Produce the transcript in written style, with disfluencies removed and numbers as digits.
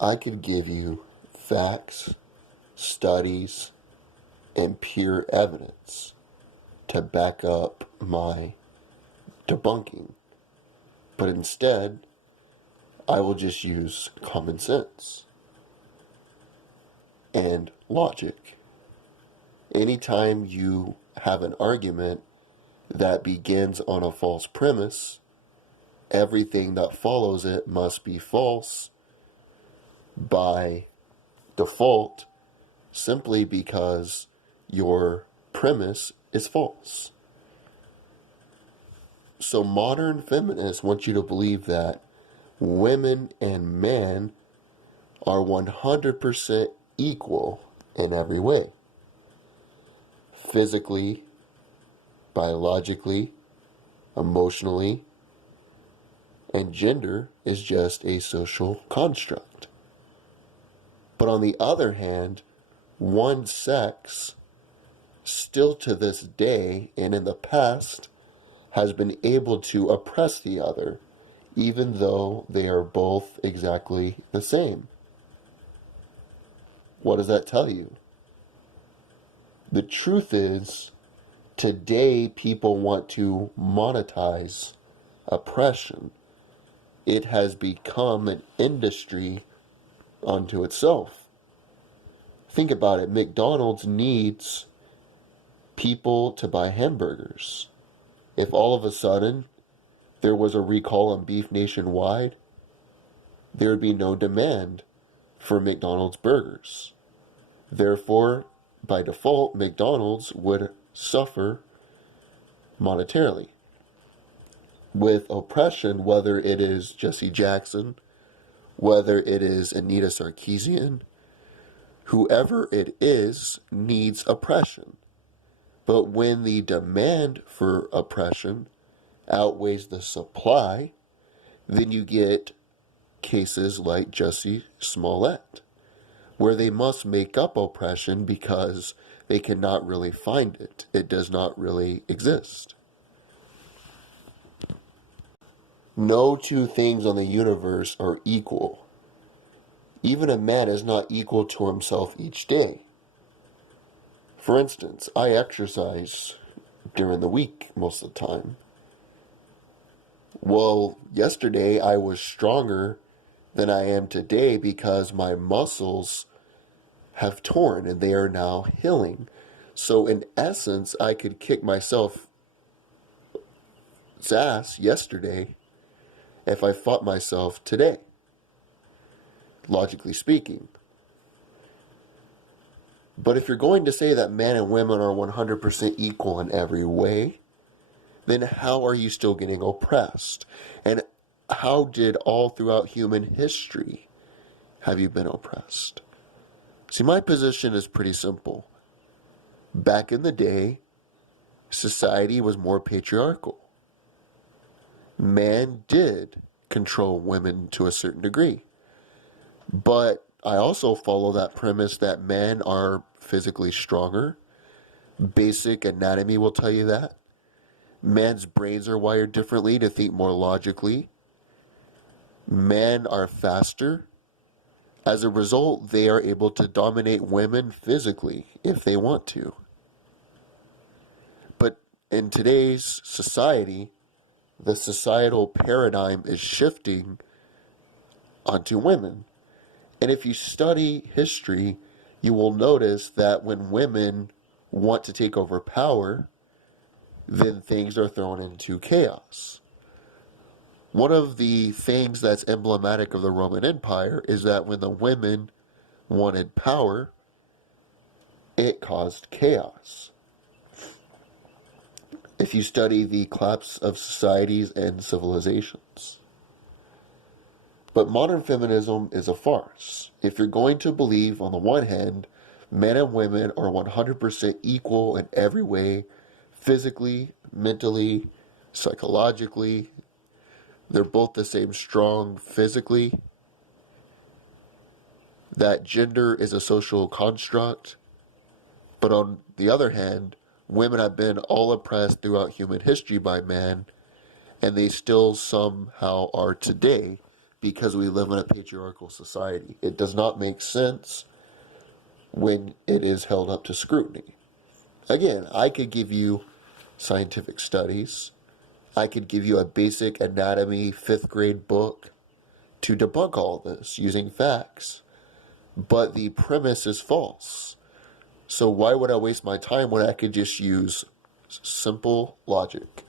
I could give you facts, studies, and pure evidence to back up my debunking. But instead, I will just use common sense and logic. Anytime you have an argument that begins on a false premise, everything that follows it must be false by default, simply because your premise is false. So modern feminists want you to believe that women and men are 100% equal in every way. Physically, biologically, emotionally, and gender is just a social construct. But on the other hand, one sex, still to this day and in the past, has been able to oppress the other, even though they are both exactly the same. What does that tell you? The truth is, today people want to monetize oppression. It has become an industry unto itself. Think about it. McDonald's needs people to buy hamburgers. If all of a sudden there was a recall on beef nationwide, there would be no demand for McDonald's burgers. Therefore, by default, McDonald's would suffer monetarily. With oppression, whether it is Jesse Jackson, whether it is Anita Sarkeesian, whoever it is needs oppression. But when the demand for oppression outweighs the supply, then you get cases like Jussie Smollett, where they must make up oppression because they cannot really find it. It does not really exist. No two things on the universe are equal. Even a man is not equal to himself each day. For instance, I exercise during the week most of the time. Well, yesterday I was stronger than I am today because my muscles have torn and they are now healing. So in essence, I could kick myself's ass yesterday if I fought myself today, logically speaking. But if you're going to say that men and women are 100% equal in every way, then how are you still getting oppressed? And how did all throughout human history have you been oppressed? See, my position is pretty simple. Back in the day, society was more patriarchal. Man did control women to a certain degree. But I also follow that premise that men are physically stronger. Basic anatomy will tell you that. Men's brains are wired differently to think more logically. Men are faster. As a result, they are able to dominate women physically if they want to. But in today's society, the societal paradigm is shifting onto women. And if you study history, you will notice that when women want to take over power, then things are thrown into chaos. One of the things that's emblematic of the Roman Empire is that when the women wanted power, it caused chaos. If you study the collapse of societies and civilizations. But modern feminism is a farce. If you're going to believe, on the one hand, men and women are 100% equal in every way, physically, mentally, psychologically, they're both the same strong physically, that gender is a social construct. But on the other hand, women have been all oppressed throughout human history by men, and they still somehow are today because we live in a patriarchal society. It does not make sense when it is held up to scrutiny. Again, I could give you scientific studies. I could give you a basic anatomy 5th grade book to debunk all this using facts. But the premise is false. So why would I waste my time when I could just use simple logic?